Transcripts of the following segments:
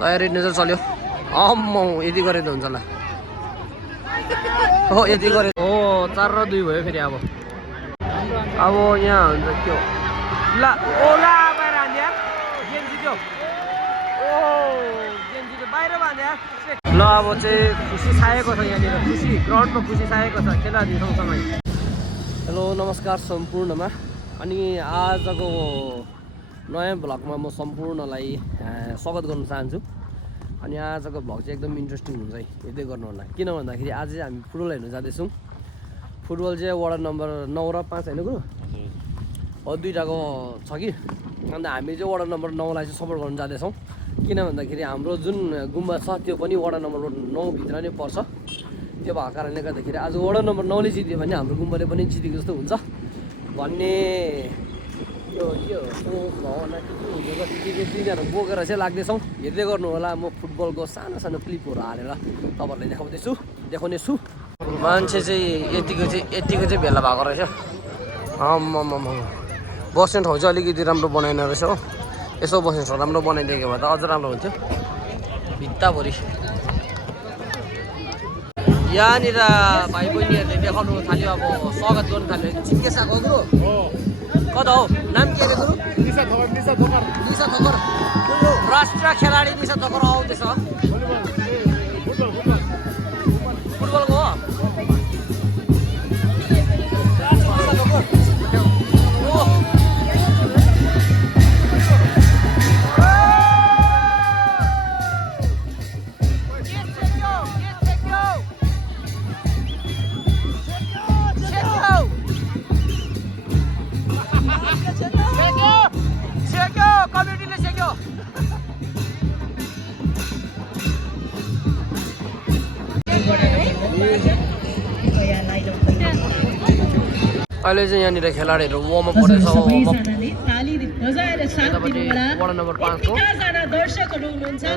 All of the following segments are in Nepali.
तयारी नजर चल्यो अम्म यति गरे त हुन्छ ल हो यति गरे हो 4 र 2 भयो फेरि अब यहाँ हुन्छ के हो ला ओला बाहिर हान्यो गेम जित्यो गेम जित्यो बाहिर हान्यो ल अब चाहिँ खुसी छाएको छ यहाँनिर खुसी ग्राउन्डमा खुसी छाएको छ खेलाडी सँगसँगै हेलो नमस्कार सम्पूर्णमा अनि आजको नयाँ भ्लगमा म सम्पूर्णलाई स्वागत गर्न चाहन्छु अनि आजको भ्लग चाहिँ एकदम इन्ट्रेस्टिङ हुन्छ है हेर्दै गर्नु होला किन भन्दाखेरि आज चाहिँ हामी फुटबल हेर्न जाँदैछौँ फुटबल चाहिँ वार्ड नम्बर 9 र 5 हैन गुरु हो दुईटाको छ कि अन्त हामी चाहिँ वार्ड नम्बर 9 लाई चाहिँ सपोर्ट गर्न जाँदैछौँ किन भन्दाखेरि हाम्रो जुन गुम्बा छ त्यो पनि वार्ड नम्बर 9 भित्र नै पर्छ त्यो भएको कारणले गर्दाखेरि आज वार्ड नम्बर 9 ले जित्यो भने हाम्रो गुम्बाले पनि जितेको जस्तो हुन्छ भन्ने यो के हो सोच भावना के तिनीहरू बोकेर चाहिँ लाग्दैछौँ हेर्दै गर्नु होला म फुटबलको सानो सानो क्लिपहरू हालेर तपाईँहरूलाई देखाउने छु मान्छे चाहिँ यतिको चाहिँ भेला भएको रहेछ बस्ने ठाउँ चाहिँ अलिकति राम्रो बनाएन रहेछ हो यसो बस्ने ठाउँ राम्रो बनाइदिएको भए त अझ राम्रो हुन्थ्यो भित्ताभरि यहाँनिर भाइ बहिनीहरूले देखाउनु थाल्यो अब स्वागत गर्नु थाल्यो चिन्के साको गुरु कता हो नाम के अरे गुरु निशा थकर राष्ट्रिय खेलाडी निशा थकर आउँदैछ फुटबलको हो अहिले चाहिँ यहाँनिर खेलाडीहरू वार्मअप गरेछ वार्ड नम्बर 5 को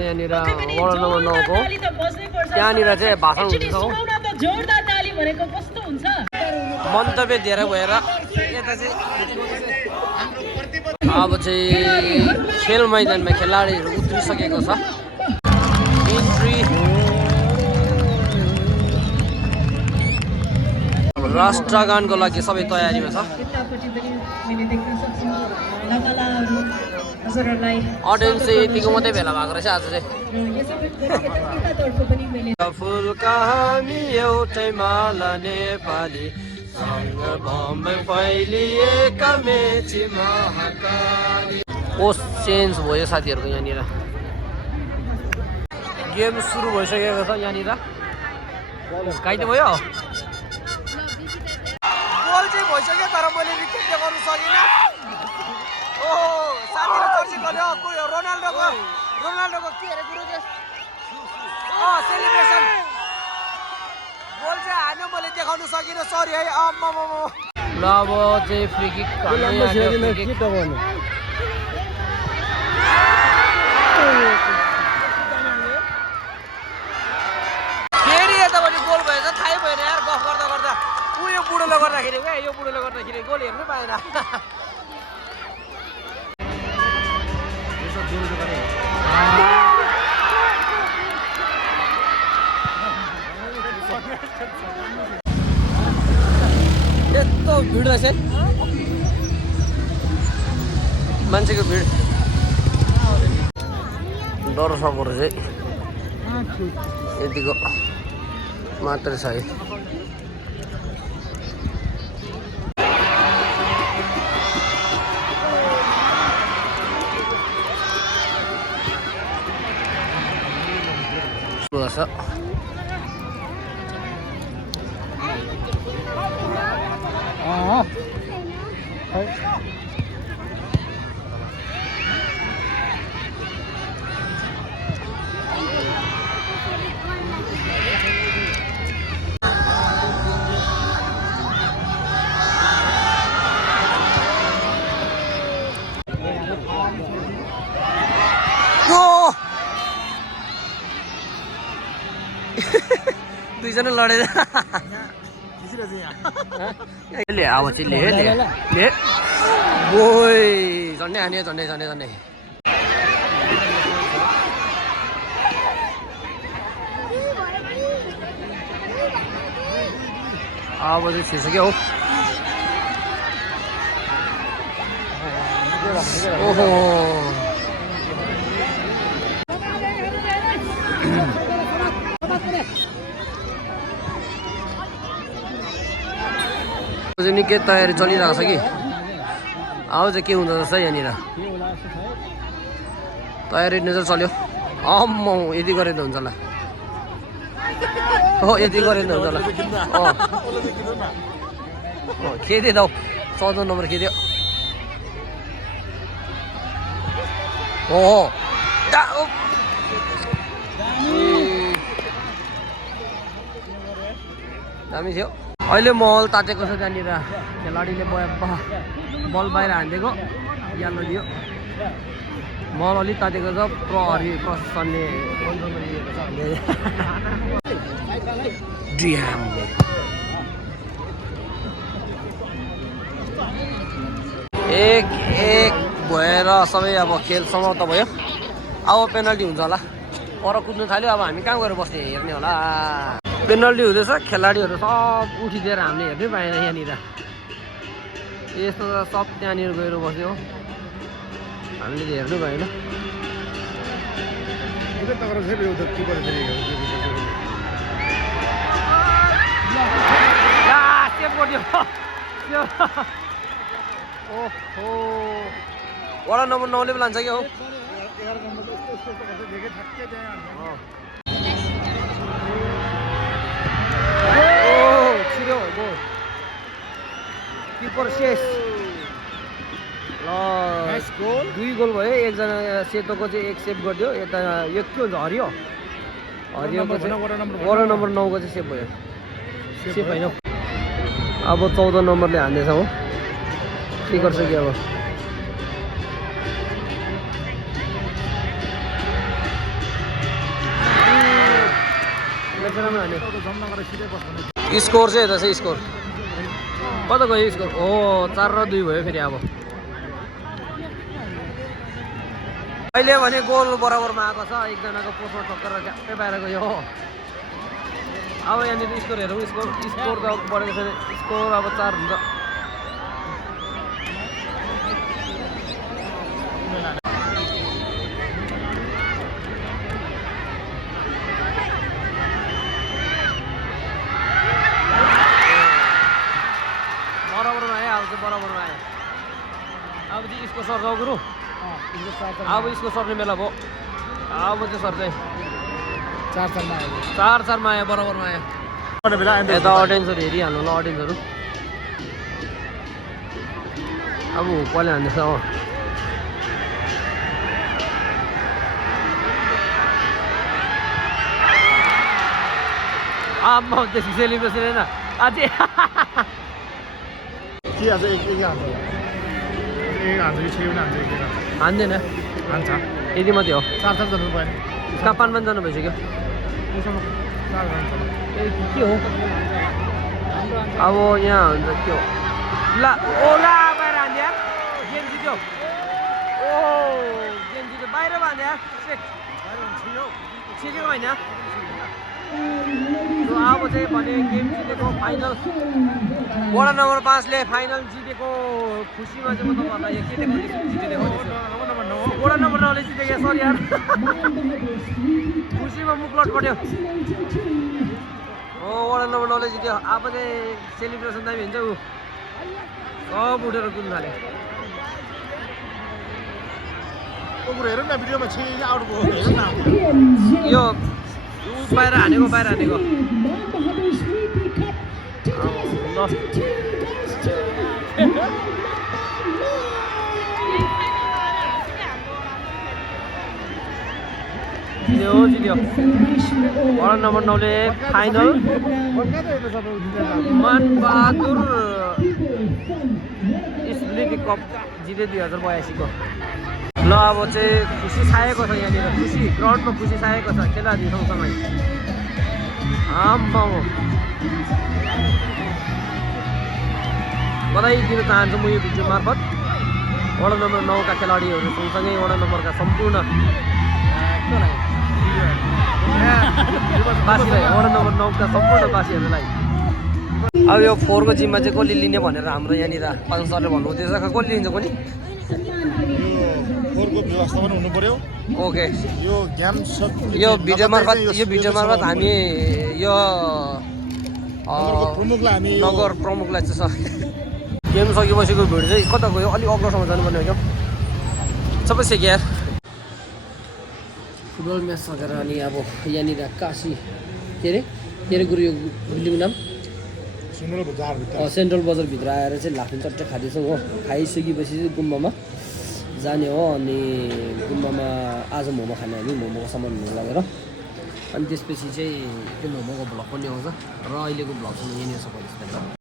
यहाँनिर वार्ड नम्बर 9 को त्यहाँनिर चाहिँ भाषण हुँदैछ हो मन्तव्य दिएर भएर यता चाहिँ अब चाहिँ खेल मैदानमा खेलाडीहरू उत्रिसकेको छ इन्ट्री राष्ट्रगानको लागि सबै तयारीमा छ अडियन्स चाहिँ यतिको मात्रै भेला भएको रहेछ आज चाहिँ फुलका हामी एउटै माला नेपाली सँग फैलिएका मेची महाकाली पोस्ट चेन्ज भयो साथीहरूको यहाँनिर गेम सुरु भइसकेको छ यहाँनिर काइते भयो गोल चाहिँ भइसक्यो तर मैले विकेट देखाउनु सकिनँ साथीले जर्सी गर्यो रोनाल्डोको के अरे गुरु सेलिब्रेसन गोल चाहिँ हान्यो मैले देखाउनु सकिनँ सरी है ल अब चाहिँ फ्री किक फेरि यतापट्टि गोल भएछ थाहै भएन यार गफ गर्दा गर्दा यो बुढोले गर्दाखेरि गोल हेर्नु पाएन यस्तो भिड रहेछ मान्छेको भिड दर्शकहरू चाहिँ यतिको मात्रै छ है Puasa. दुईजना लडेर ले अब चाहिँ ले ओइ झन्डै हान्यो झन्डै अब चाहिँ छिर्सक्यो हो ओहो निकै तयारी चलिरहेको छ कि अब चाहिँ के हुँदो रहेछ यहाँनिर तयारी नजर चल्यो अम्म यति गरेर हुन्छ होला हो यति गरेर हुन्छ होला खेद्यो दाउ 14 नम्बर खेद्यो ओहो दामी थियो अहिले मल तातेको छ त्यहाँनिर खेलाडीले बल बाहिर हानिदिएको यालो दियो मल अलिक तातेको छ प्रहरी प्रशासनले एक भएर सबै अब खेल समाप्त भयो अब पेनल्टी हुन्छ होला पर कुद्नु थाल्यो अब हामी कहाँ गएर बस्ने हेर्ने होला पेनल्टी हुँदैछ खेलाडीहरू सब उठिदिएर हामीले हेर्नै पाएन यहाँनिर यस्तो त सब त्यहाँनिर गएर बस्यो हामीले हेर्नु भएन ओहो वडा नम्बर 9ले पो लान्छ क्या हो किपर शेष ल 2 गोल भयो एकजना सेतोको चाहिँ एक सेभ गरिदियो यता एक के हुन्छ हरियो हरियोको चाहिँ वडा नम्बर 9 को चाहिँ सेभ भयो सेभ होइन अब 14 नम्बरले हान्दैछ हो के गर्छ कि अब स्कोर चाहिँ यता चाहिँ स्कोर कता गयो स्कोर हो 4 र 2 भयो फेरि अब अहिले भने गोल बराबरमा आएको छ एकजनाको पोस्टर ठक्कर झ्याप्पै बाहिर गयो हो अब यहाँनिर स्कोर हेरौँ स्कोर त बढेको छैन स्कोर अब 4 हुन्छ बराबरमा आयो अब चाहिँ यसको सर जाऊ गुरु अब यसको सर्ने बेला भयो अब चाहिँ सर चाहिँ 4-4मा आयो बराबरमा आयो यता अडियन्सहरू हेरिहाल्नु ल अडियन्सहरू अब कहिले हान्दैछ हो अब त्यसको सेलिब्रेसन होइन अझै हान्दैन यति मात्रै हो 4-4 जानु भयो कहाँ 5 जानु भइसक्यो के हो अब यहाँ हुन्छ के हो ला ओला बाहिर हान्यो गेम जित्यो ओ गेम जित्यो बाहिर हान्यो छिकेको होइन अब चाहिँ भने गेम जितेको फाइनल वडा नम्बर 5 ले फाइनल जितेको खुसीमा चाहिँ म तपाईँहरूलाई यो के जितेको वडा नम्बर 9 ले जितेको सरी यार खुसीमा मुख लटपट्यो हो वडा नम्बर 9 ले जित्यो अब चाहिँ सेलिब्रेसन दामी हुन्छ ऊ सब उठेर कुद्नु थाल्यो यो बाहिर हानेको जित्यो वडा नम्बर 9 ले फाइनल मानबहादुर स्मृति कप जिते 2082 को ल अब चाहिँ खुसी छाएको छ यहाँनिर खुसी ग्राउन्डमा खुसी छाएको छ खेलाडी सँगसँगै आम्मा बधाई दिन चाहन्छु म यो भिडियो मार्फत वडा नम्बर 9 का खेलाडीहरू सँगसँगै वडा नम्बरका सम्पूर्ण बासीलाई वडा नम्बर 9 का सम्पूर्ण बासीहरूलाई अब यो 4 को जिम्मा चाहिँ कसले लिने भनेर हाम्रो यहाँनिर पाल्नु सरले भन्नु हुँदैछ कसले लिन्छ कोनी यो 4 को व्यवस्था पनि हुनु पर्यो ओके यो ज्ञान सब यो भिडियो मार्फत हामी यो प्रमुखलाई हामी नगर प्रमुखलाई चाहिँ गेम सकिबसेको भिडियो चाहिँ कता गयो अलिक अग्लोसम्म जानुपर्ने हो क्या सबै सेक्यो यार फुटबल म्याच सकेर अनि अब यहाँनिर काशी के अरे गुरु यो बिल्डिङको नाम सेन्ट्रल बजारभित्र आएर चाहिँ लाफिङ चट्टै खाँदैछौँ हो खाइसकेपछि चाहिँ गुम्बामा जाने हो अनि गुम्बामा आज मोमो खाने हामी मोमोको सामानहरू लगेर अनि त्यसपछि चाहिँ त्यो मोमोको भ्लग पनि आउँछ र अहिलेको भ्लग चाहिँ यहाँनिर सकिन्छ